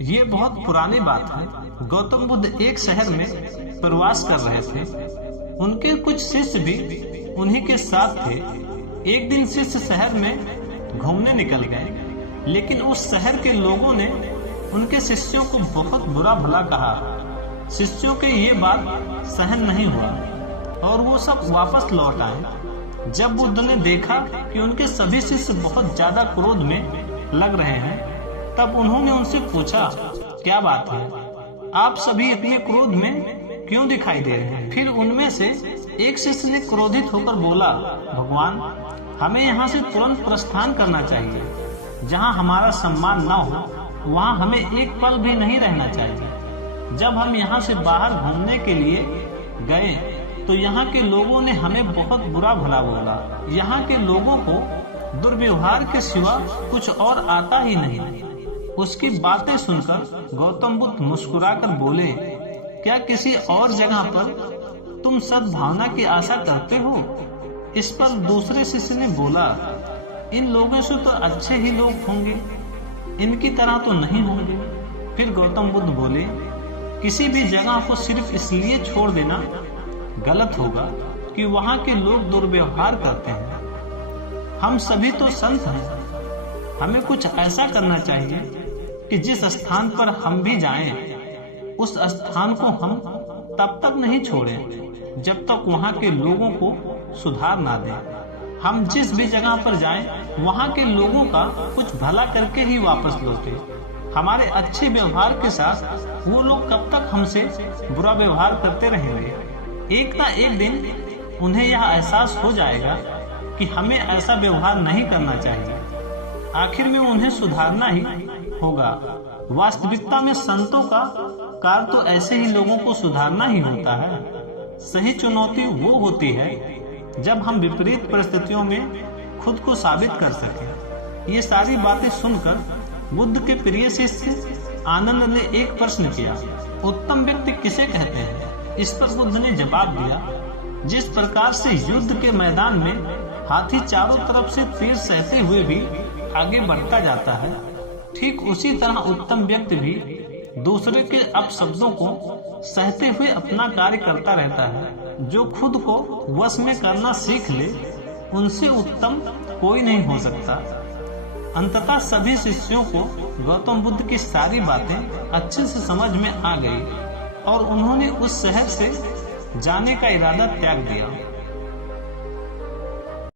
ये बहुत पुरानी बात है। गौतम बुद्ध एक शहर में प्रवास कर रहे थे। उनके कुछ शिष्य भी उन्हीं के साथ थे। एक दिन शिष्य शहर में घूमने निकल गए, लेकिन उस शहर के लोगों ने उनके शिष्यों को बहुत बुरा भला कहा। शिष्यों के ये बात सहन नहीं हुआ और वो सब वापस लौट आए। जब बुद्ध ने देखा कि उनके सभी शिष्य बहुत ज्यादा क्रोध में लग रहे हैं, तब उन्होंने उनसे पूछा, क्या बात है, आप सभी इतने क्रोध में क्यों दिखाई दे रहे हैं? फिर उनमें से एक शिष्य ने क्रोधित होकर बोला, भगवान, हमें यहाँ से तुरंत प्रस्थान करना चाहिए। जहाँ हमारा सम्मान न हो वहाँ हमें एक पल भी नहीं रहना चाहिए। जब हम यहाँ से बाहर घूमने के लिए गए तो यहाँ के लोगों ने हमें बहुत बुरा भला बोला। यहाँ के लोगों को दुर्व्यवहार के सिवा कुछ और आता ही नहीं। उसकी बातें सुनकर गौतम बुद्ध मुस्कुराकर बोले, क्या किसी और जगह पर तुम सद्भावना की आशा करते हो? इस पर दूसरे शिष्य ने बोला, इन लोगों से तो अच्छे ही लोग होंगे, इनकी तरह तो नहीं होंगे। फिर गौतम बुद्ध बोले, किसी भी जगह को सिर्फ इसलिए छोड़ देना गलत होगा कि वहाँ के लोग दुर्व्यवहार करते हैं। हम सभी तो संत हैं। हमें कुछ ऐसा करना चाहिए कि जिस स्थान पर हम भी जाएं, उस स्थान को हम तब तक नहीं छोड़ें जब तक वहाँ के लोगों को सुधार ना दें। हम जिस भी जगह पर जाएं, वहाँ के लोगों का कुछ भला करके ही वापस लौटें। हमारे अच्छे व्यवहार के साथ वो लोग कब तक हमसे बुरा व्यवहार करते रहेंगे? एक ना एक दिन उन्हें यह एहसास हो जाएगा कि हमें ऐसा व्यवहार नहीं करना चाहिए। आखिर में उन्हें सुधारना ही होगा। वास्तविकता में संतों का कार्य तो ऐसे ही लोगों को सुधारना ही होता है। सही चुनौती वो होती है जब हम विपरीत परिस्थितियों में खुद को साबित कर सकें। ये सारी बातें सुनकर बुद्ध के प्रिय शिष्य आनंद ने एक प्रश्न किया, उत्तम व्यक्ति किसे कहते हैं? इस पर बुद्ध ने जवाब दिया, जिस प्रकार से युद्ध के मैदान में हाथी चारों तरफ से तीर सहते हुए भी आगे बढ़ता जाता है, ठीक उसी तरह उत्तम व्यक्ति भी दूसरे के अपशब्दों को सहते हुए अपना कार्य करता रहता है। जो खुद को वश में करना सीख ले, उनसे उत्तम कोई नहीं हो सकता। अंततः सभी शिष्यों को गौतम बुद्ध की सारी बातें अच्छे से समझ में आ गई और उन्होंने उस शहर से जाने का इरादा त्याग दिया।